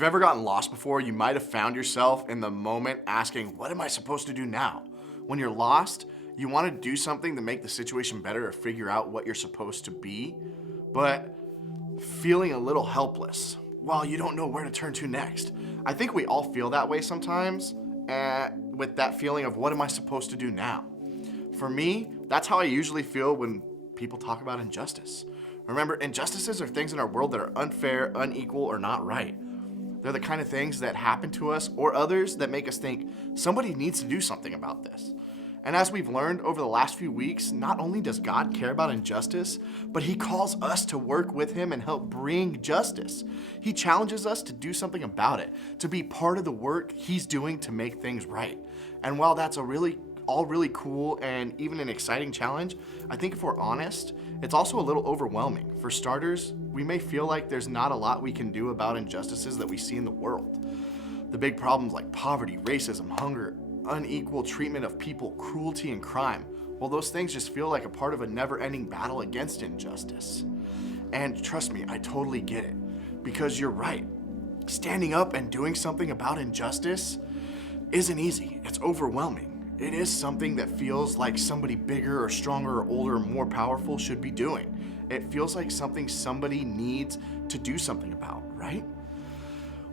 you've ever gotten lost before, you might have found yourself in the moment asking, what am I supposed to do now? When you're lost, you want to do something to make the situation better or figure out what you're supposed to be, but feeling a little helpless while you don't know where to turn to next. I think we all feel that way sometimes, with that feeling of what am I supposed to do now? For me, that's how I usually feel when people talk about injustice. Remember, injustices are things in our world that are unfair, unequal, or not right. They're the kind of things that happen to us or others that make us think somebody needs to do something about this. And as we've learned over the last few weeks, not only does God care about injustice, but He calls us to work with Him and help bring justice. He challenges us to do something about it, to be part of the work He's doing to make things right. And while that's all really cool and even an exciting challenge, I think if we're honest, it's also a little overwhelming. For starters, we may feel like there's not a lot we can do about injustices that we see in the world. The big problems like poverty, racism, hunger, unequal treatment of people, cruelty, and crime, well, those things just feel like a part of a never-ending battle against injustice. And trust me, I totally get it, because you're right. Standing up and doing something about injustice isn't easy. It's overwhelming. It is something that feels like somebody bigger or stronger or older or more powerful should be doing. It feels like something somebody needs to do something about, right?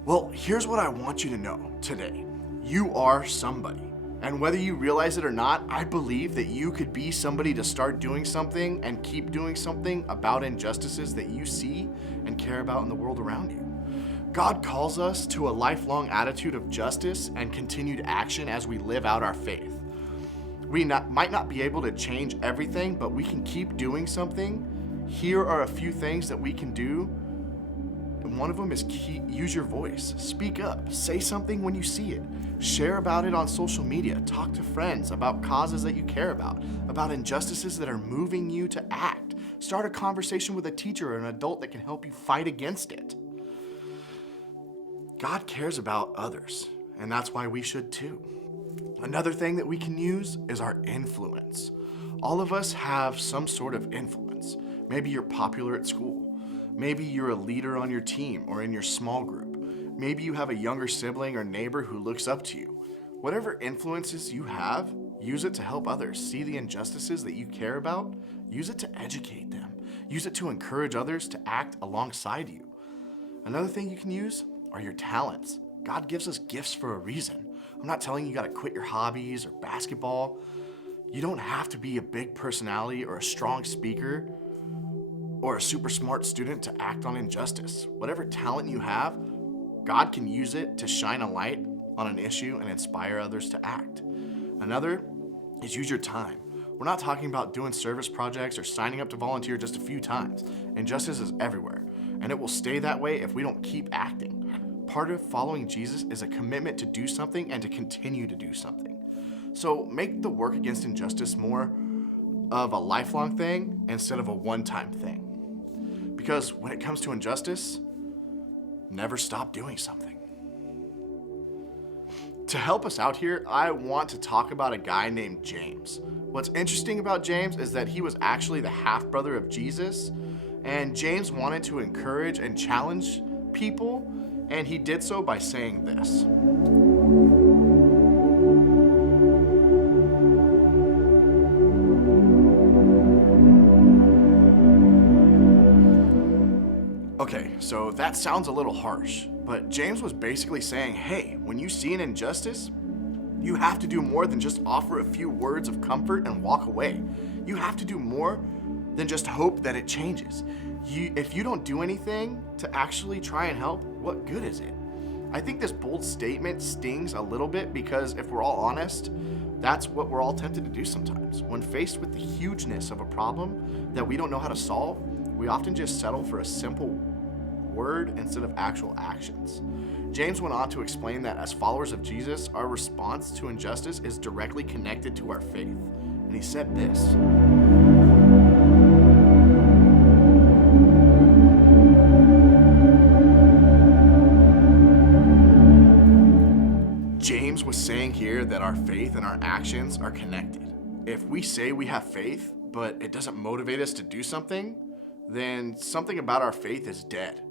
Well, here's what I want you to know today. You are somebody. And whether you realize it or not, I believe that you could be somebody to start doing something and keep doing something about injustices that you see and care about in the world around you. God calls us to a lifelong attitude of justice and continued action as we live out our faith. We might not be able to change everything, but we can keep doing something. Here are a few things that we can do. And one of them is use your voice. Speak up. Say something when you see it. Share about it on social media. Talk to friends about causes that you care about injustices that are moving you to act. Start a conversation with a teacher or an adult that can help you fight against it. God cares about others, and that's why we should too. Another thing that we can use is our influence. All of us have some sort of influence. Maybe you're popular at school. Maybe you're a leader on your team or in your small group. Maybe you have a younger sibling or neighbor who looks up to you. Whatever influences you have, use it to help others see the injustices that you care about. Use it to educate them. Use it to encourage others to act alongside you. Another thing you can use are your talents. God gives us gifts for a reason. I'm not telling you gotta quit your hobbies or basketball. You don't have to be a big personality or a strong speaker or a super smart student to act on injustice. Whatever talent you have, God can use it to shine a light on an issue and inspire others to act. Another is use your time. We're not talking about doing service projects or signing up to volunteer just a few times. Injustice is everywhere, and it will stay that way if we don't keep acting. Part of following Jesus is a commitment to do something and to continue to do something. So make the work against injustice more of a lifelong thing instead of a one-time thing. Because when it comes to injustice, never stop doing something. To help us out here, I want to talk about a guy named James. What's interesting about James is that he was actually the half-brother of Jesus, and James wanted to encourage and challenge people, and he did so by saying this. Okay, so that sounds a little harsh, but James was basically saying, hey, when you see an injustice, you have to do more than just offer a few words of comfort and walk away. You have to do more than just hope that it changes. If you don't do anything to actually try and help, what good is it? I think this bold statement stings a little bit because if we're all honest, that's what we're all tempted to do sometimes. When faced with the hugeness of a problem that we don't know how to solve, we often just settle for a simple word instead of actual actions. James went on to explain that as followers of Jesus, our response to injustice is directly connected to our faith. And he said this. James was saying here that our faith and our actions are connected. If we say we have faith, but it doesn't motivate us to do something, then something about our faith is dead.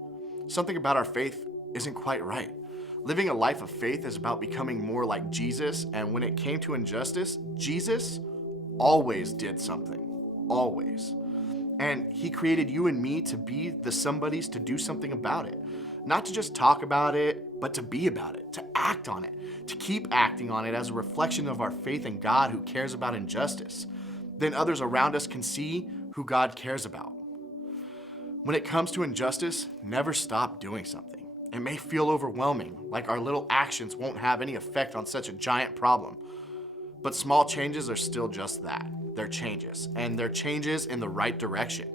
Something about our faith isn't quite right. Living a life of faith is about becoming more like Jesus, and when it came to injustice, Jesus always did something. Always. And he created you and me to be the somebodies to do something about it. Not to just talk about it, but to be about it, to act on it, to keep acting on it as a reflection of our faith in God who cares about injustice. Then others around us can see who God cares about. When it comes to injustice, never stop doing something. It may feel overwhelming, like our little actions won't have any effect on such a giant problem. But small changes are still just that. They're changes, and they're changes in the right direction.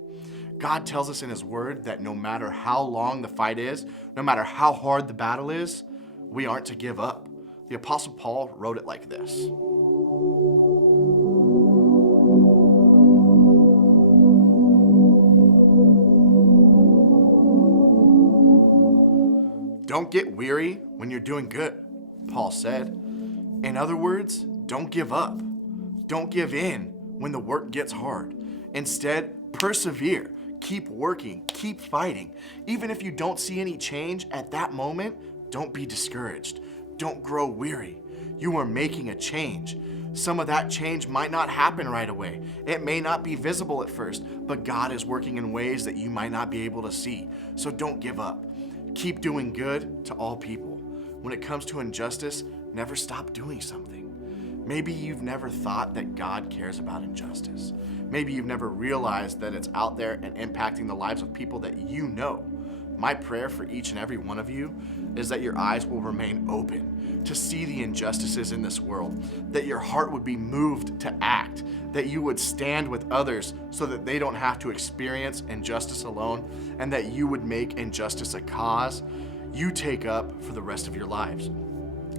God tells us in his word that no matter how long the fight is, no matter how hard the battle is, we aren't to give up. The Apostle Paul wrote it like this. Don't get weary when you're doing good, Paul said. In other words, don't give up. Don't give in when the work gets hard. Instead, persevere. Keep working. Keep fighting. Even if you don't see any change at that moment, don't be discouraged. Don't grow weary. You are making a change. Some of that change might not happen right away. It may not be visible at first, but God is working in ways that you might not be able to see. So don't give up. Keep doing good to all people. When it comes to injustice, never stop doing something. Maybe you've never thought that God cares about injustice. Maybe you've never realized that it's out there and impacting the lives of people that you know. My prayer for each and every one of you is that your eyes will remain open to see the injustices in this world, that your heart would be moved to act, that you would stand with others so that they don't have to experience injustice alone, and that you would make injustice a cause you take up for the rest of your lives.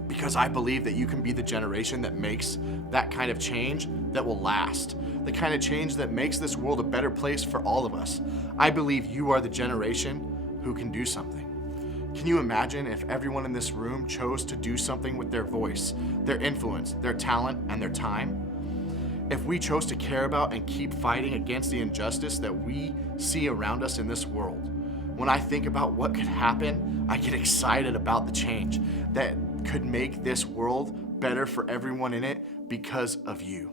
Because I believe that you can be the generation that makes that kind of change that will last, the kind of change that makes this world a better place for all of us. I believe you are the generation who can do something. Can you imagine if everyone in this room chose to do something with their voice, their influence, their talent, and their time? If we chose to care about and keep fighting against the injustice that we see around us in this world, when I think about what could happen, I get excited about the change that could make this world better for everyone in it because of you.